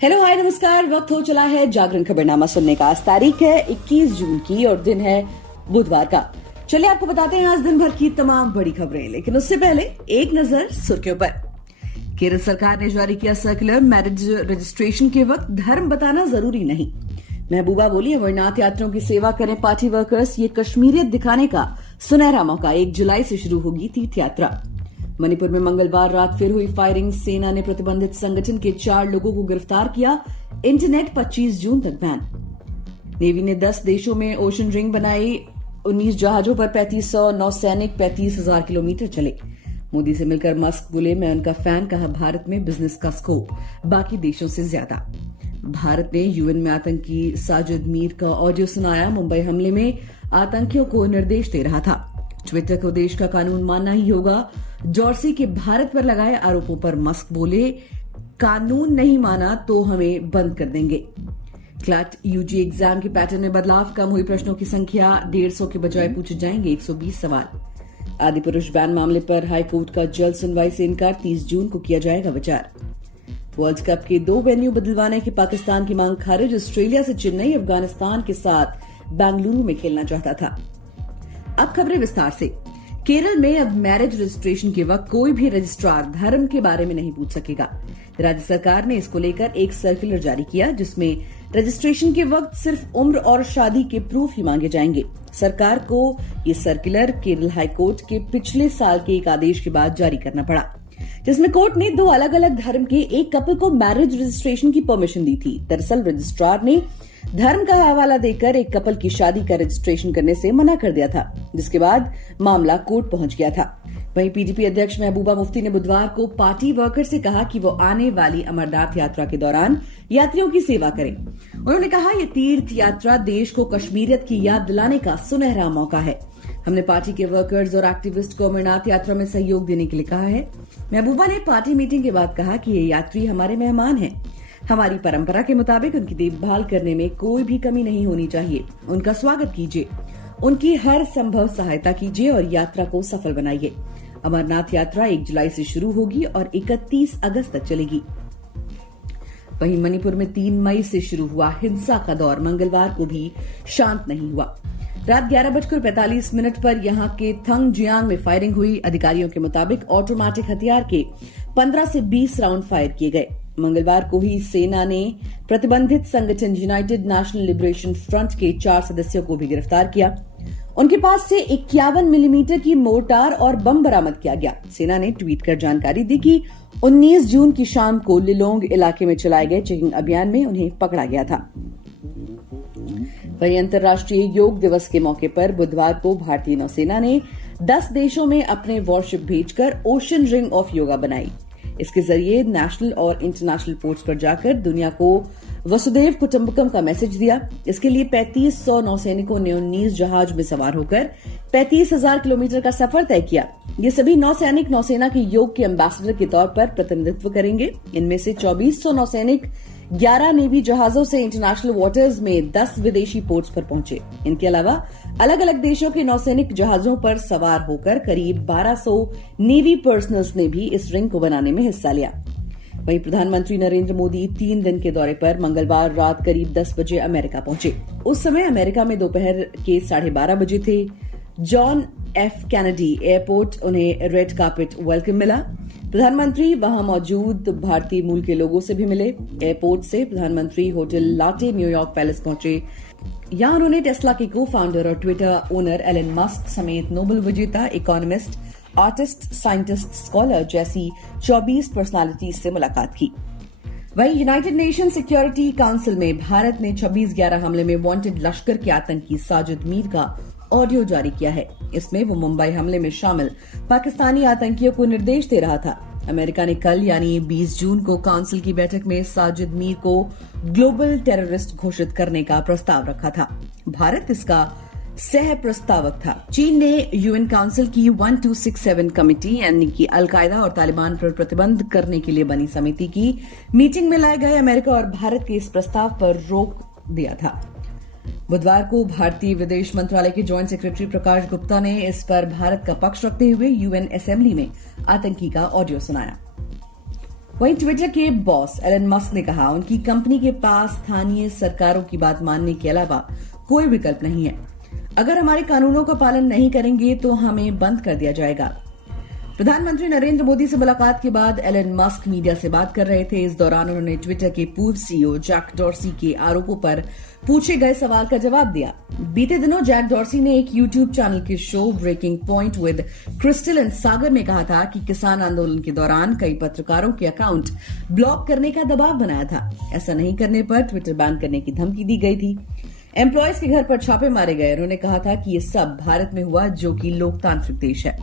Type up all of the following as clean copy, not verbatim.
Hello hi नमस्कार। वक्त हो चला है जागरण खबरनामा सुनने का। आज तारीख है 21 जून की और दिन है बुधवार का। चलिए आपको बताते हैं आज दिन भर की तमाम बड़ी खबरें, लेकिन उससे पहले एक नजर सुर्खियों पर। केरल सरकार ने जारी किया सर्कुलर, मैरिज रजिस्ट्रेशन के वक्त धर्म बताना जरूरी नहीं। महबूबा बोली अमरनाथ यात्रियों की सेवा करें पार्टी वर्कर्स, ये कश्मीरियत दिखाने का सुनहरा मौका। 1 जुलाई से शुरू होगी तीर्थ यात्रा। मणिपुर में मंगलवार रात फिर हुई फायरिंग, सेना ने प्रतिबंधित संगठन के 4 लोगों को गिरफ्तार किया। इंटरनेट 25 जून तक बैन। नेवी ने 10 देशों में ओशन रिंग बनाई। 19 जहाजों पर 3500 नौसैनिक 35,000 किलोमीटर चले। मोदी से मिलकर मस्क बोले मैं उनका फैन, कहा भारत में बिजनेस का स्कोप बाकी देशों से ज्यादा। भारत ने यूएन में आतंकी साजिद मीर का ऑडियो सुनाया। मुंबई हमले में आतंकियों को निर्देश दे रहा था। ट्विटर को देश का कानून मानना ही होगा। जॉर्सी के भारत पर लगाए आरोपों पर मस्क बोले कानून नहीं माना तो हमें बंद कर देंगे। क्लैट यूजी एग्जाम के पैटर्न में बदलाव, कम हुई प्रश्नों की संख्या, 150 के बजाय पूछे जाएंगे 120 सवाल। आदि पुरुष बैन मामले पर हाईकोर्ट का जल्द सुनवाई से इनकार, 30 जून को किया जाएगा विचार। वर्ल्ड कप के 2 वेन्यू बदलवाने की पाकिस्तान की मांग खारिज। ऑस्ट्रेलिया से चेन्नई, अफगानिस्तान के साथ बेंगलुरु में खेलना चाहता था। अब खबरें विस्तार से। केरल में अब मैरिज रजिस्ट्रेशन के वक्त कोई भी रजिस्ट्रार धर्म के बारे में नहीं पूछ सकेगा। राज्य सरकार ने इसको लेकर एक सर्कुलर जारी किया, जिसमें रजिस्ट्रेशन के वक्त सिर्फ उम्र और शादी के प्रूफ ही मांगे जाएंगे। सरकार को ये सर्कुलर केरल हाईकोर्ट के पिछले साल के एक आदेश के बाद जारी करना पड़ा, जिसमें कोर्ट ने 2 अलग अलग धर्म के एक कपल को मैरिज रजिस्ट्रेशन की परमिशन दी थी। दरअसल रजिस्ट्रार ने धर्म का हवाला देकर एक कपल की शादी का रजिस्ट्रेशन करने से मना कर दिया था, जिसके बाद मामला कोर्ट पहुंच गया था। वहीं पीडीपी अध्यक्ष महबूबा मुफ्ती ने बुधवार को पार्टी वर्कर से कहा कि वो आने वाली अमरनाथ यात्रा के दौरान यात्रियों की सेवा करें। उन्होंने कहा ये तीर्थ यात्रा देश को कश्मीरियत की याद दिलाने का सुनहरा मौका है। हमने पार्टी के वर्कर्स और एक्टिविस्ट को अमरनाथ यात्रा में सहयोग देने के लिए कहा है। महबूबा ने पार्टी मीटिंग के बाद कहा कि ये यात्री हमारे मेहमान हैं। हमारी परंपरा के मुताबिक उनकी देखभाल करने में कोई भी कमी नहीं होनी चाहिए। उनका स्वागत कीजिए, उनकी हर संभव सहायता कीजिए और यात्रा को सफल बनाइए। अमरनाथ यात्रा 1 जुलाई से शुरू होगी और 31 अगस्त तक चलेगी। वहीं मणिपुर में 3 मई से शुरू हुआ हिंसा का दौर मंगलवार को भी शांत नहीं हुआ। रात 11:45 पर यहां के थंगजियांग में फायरिंग हुई। अधिकारियों के मुताबिक ऑटोमेटिक हथियार के 15 से 20 राउंड फायर किए गए। मंगलवार को ही सेना ने प्रतिबंधित संगठन यूनाइटेड नेशनल लिबरेशन फ्रंट के 4 सदस्यों को भी गिरफ्तार किया। उनके पास से 51 मिलीमीटर की मोर्टार और बम बरामद किया गया। सेना ने ट्वीट कर जानकारी दी कि 19 जून की शाम को लिलोंग इलाके में चलाए गए चेकिंग अभियान में उन्हें पकड़ा गया था। वहीं अंतर्राष्ट्रीय योग दिवस के मौके पर बुधवार को भारतीय नौसेना ने 10 देशों में अपने वॉरशिप भेजकर ओशन रिंग ऑफ योगा बनाई। इसके जरिए नेशनल और इंटरनेशनल पोर्ट्स पर जाकर दुनिया को वसुदेव कुटुंबकम का मैसेज दिया। इसके लिए 3500 नौसैनिकों ने 19 जहाज में सवार होकर 35,000 किलोमीटर का सफर तय किया। ये सभी नौसैनिक नौसेना के योग के एम्बेसडर के तौर पर प्रतिनिधित्व करेंगे। इनमें से 2400 नौसैनिक 11 नेवी जहाजों से इंटरनेशनल वाटर्स में 10 विदेशी पोर्ट्स पर पहुंचे। इनके अलावा अलग अलग देशों के नौसैनिक जहाजों पर सवार होकर करीब 1200 नेवी पर्सनल्स ने भी इस रिंग को बनाने में हिस्सा लिया। वहीं प्रधानमंत्री नरेंद्र मोदी 3 दिन के दौरे पर मंगलवार रात करीब 10 बजे अमेरिका पहुंचे। उस समय अमेरिका में दोपहर के 12:30 बजे थे। जॉन एफ कैनेडी एयरपोर्ट उन्हें रेड कार्पेट वेलकम मिला। प्रधानमंत्री वहां मौजूद भारतीय मूल के लोगों से भी मिले। एयरपोर्ट से प्रधानमंत्री होटल लाटे न्यूयॉर्क पैलेस पहुंचे। यहां उन्होंने टेस्ला के को फाउंडर और ट्विटर ओनर एलन मस्क समेत नोबेल विजेता, इकोनॉमिस्ट, आर्टिस्ट, साइंटिस्ट, स्कॉलर जैसी 24 पर्सनालिटीज से मुलाकात की। वहीं यूनाइटेड नेशन सिक्योरिटी काउंसिल में भारत ने 26/11 हमले में वांटेड लश्कर के आतंकी साजिद मीर का ऑडियो जारी किया है। इसमें वो मुंबई हमले में शामिल पाकिस्तानी आतंकियों को निर्देश दे रहा था। अमेरिका ने कल यानी 20 जून को काउंसिल की बैठक में साजिद मीर को ग्लोबल टेररिस्ट घोषित करने का प्रस्ताव रखा था। भारत इसका सह प्रस्तावक था। चीन ने यूएन काउंसिल की 1267 कमेटी यानी कि अलकायदा और तालिबान पर प्रतिबंध करने के लिए बनी समिति की मीटिंग में लाए गए अमेरिका और भारत के इस प्रस्ताव पर रोक दिया था। बुधवार को भारतीय विदेश मंत्रालय के जॉइंट सेक्रेटरी प्रकाश गुप्ता ने इस पर भारत का पक्ष रखते हुए यूएन असेंबली में आतंकी का ऑडियो सुनाया। वहीं ट्विटर के बॉस एलन मस्क ने कहा उनकी कंपनी के पास स्थानीय सरकारों की बात मानने के अलावा कोई विकल्प नहीं है। अगर हमारे कानूनों का पालन नहीं करेंगे तो हमें बंद कर दिया जाएगा। प्रधानमंत्री नरेंद्र मोदी से मुलाकात के बाद एलन मस्क मीडिया से बात कर रहे थे। इस दौरान उन्होंने ट्विटर के पूर्व सीईओ जैक डॉर्सी के आरोपों पर पूछे गए सवाल का जवाब दिया। बीते दिनों जैक डॉर्सी ने एक यूट्यूब चैनल के show breaking point with Krystal and Sagar में कहा था कि किसान आंदोलन के दौरान कई पत्रकारों के अकाउंट ब्लॉक करने का दबाव बनाया था। ऐसा नहीं करने पर ट्विटर बैन करने की धमकी दी गई थी। एम्प्लॉयज के घर पर छापे मारे गए। उन्होंने कहा था कि ये सब भारत में हुआ, जो कि लोकतांत्रिक देश है।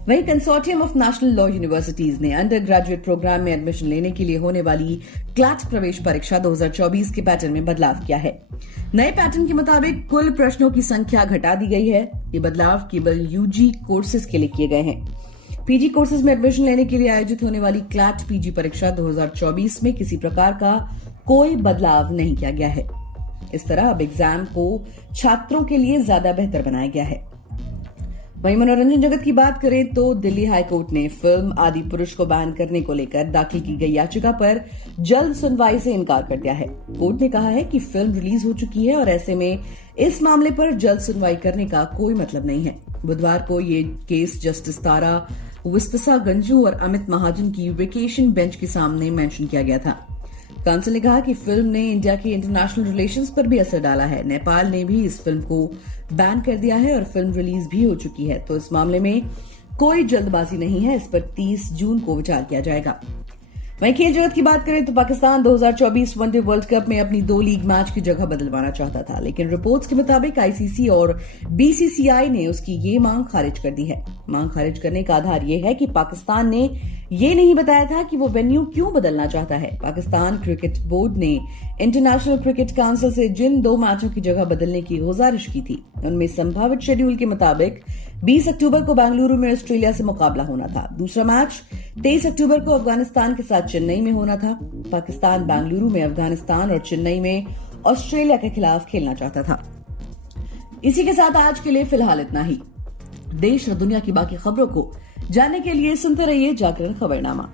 वहीं consortium of national law universities ने अंडर ग्रेजुएट प्रोग्राम में एडमिशन लेने के लिए होने वाली क्लैट प्रवेश परीक्षा 2024 के पैटर्न में बदलाव किया है। नए पैटर्न के मुताबिक कुल प्रश्नों की संख्या घटा दी गई है। ये बदलाव केवल यूजी कोर्सेज के लिए किए गए हैं। पीजी कोर्सेज में एडमिशन लेने के लिए आयोजित होने वाली क्लैट पीजी परीक्षा 2024 में किसी प्रकार का कोई बदलाव नहीं किया गया है। इस तरह अब एग्जाम को छात्रों के लिए ज्यादा बेहतर बनाया गया है। वहीं मनोरंजन जगत की बात करें तो दिल्ली हाईकोर्ट ने फिल्म आदि पुरुष को बैन करने को लेकर दाखिल की गई याचिका पर जल्द सुनवाई से इनकार कर दिया है। कोर्ट ने कहा है कि फिल्म रिलीज हो चुकी है और ऐसे में इस मामले पर जल्द सुनवाई करने का कोई मतलब नहीं है। बुधवार को ये केस जस्टिस तारा विस्पसा गंजू और अमित महाजन की वेकेशन बेंच के सामने मेंशन किया गया था। काउंसिल ने कहा कि फिल्म ने इंडिया के इंटरनेशनल रिलेशंस पर भी असर डाला है। नेपाल ने भी इस फिल्म को बैन कर दिया है और फिल्म रिलीज भी हो चुकी है, तो इस मामले में कोई जल्दबाजी नहीं है। इस पर 30 जून को विचार किया जाएगा। वहीं खेल जगत की बात करें तो पाकिस्तान 2024 वनडे वर्ल्ड कप में अपनी 2 लीग मैच की जगह बदलवाना चाहता था, लेकिन रिपोर्ट्स के मुताबिक आईसीसी और बीसीसीआई ने उसकी ये मांग खारिज कर दी है। मांग खारिज करने का आधार यह है कि पाकिस्तान ने ये नहीं बताया था कि वो वेन्यू क्यों बदलना चाहता है। पाकिस्तान क्रिकेट बोर्ड ने इंटरनेशनल क्रिकेट काउंसिल से जिन 2 मैचों की जगह बदलने की गुजारिश की थी, उनमें संभावित शेड्यूल के मुताबिक 20 अक्टूबर को बेंगलुरु में ऑस्ट्रेलिया से मुकाबला होना था। दूसरा मैच 23 अक्टूबर को अफगानिस्तान के साथ चेन्नई में होना था। पाकिस्तान बेंगलुरु में अफगानिस्तान और चेन्नई में ऑस्ट्रेलिया के खिलाफ खेलना चाहता था। इसी के साथ आज के लिए फिलहाल इतना ही। देश और दुनिया की बाकी खबरों को जानने के लिए सुनते रहिए जागरण खबरनामा।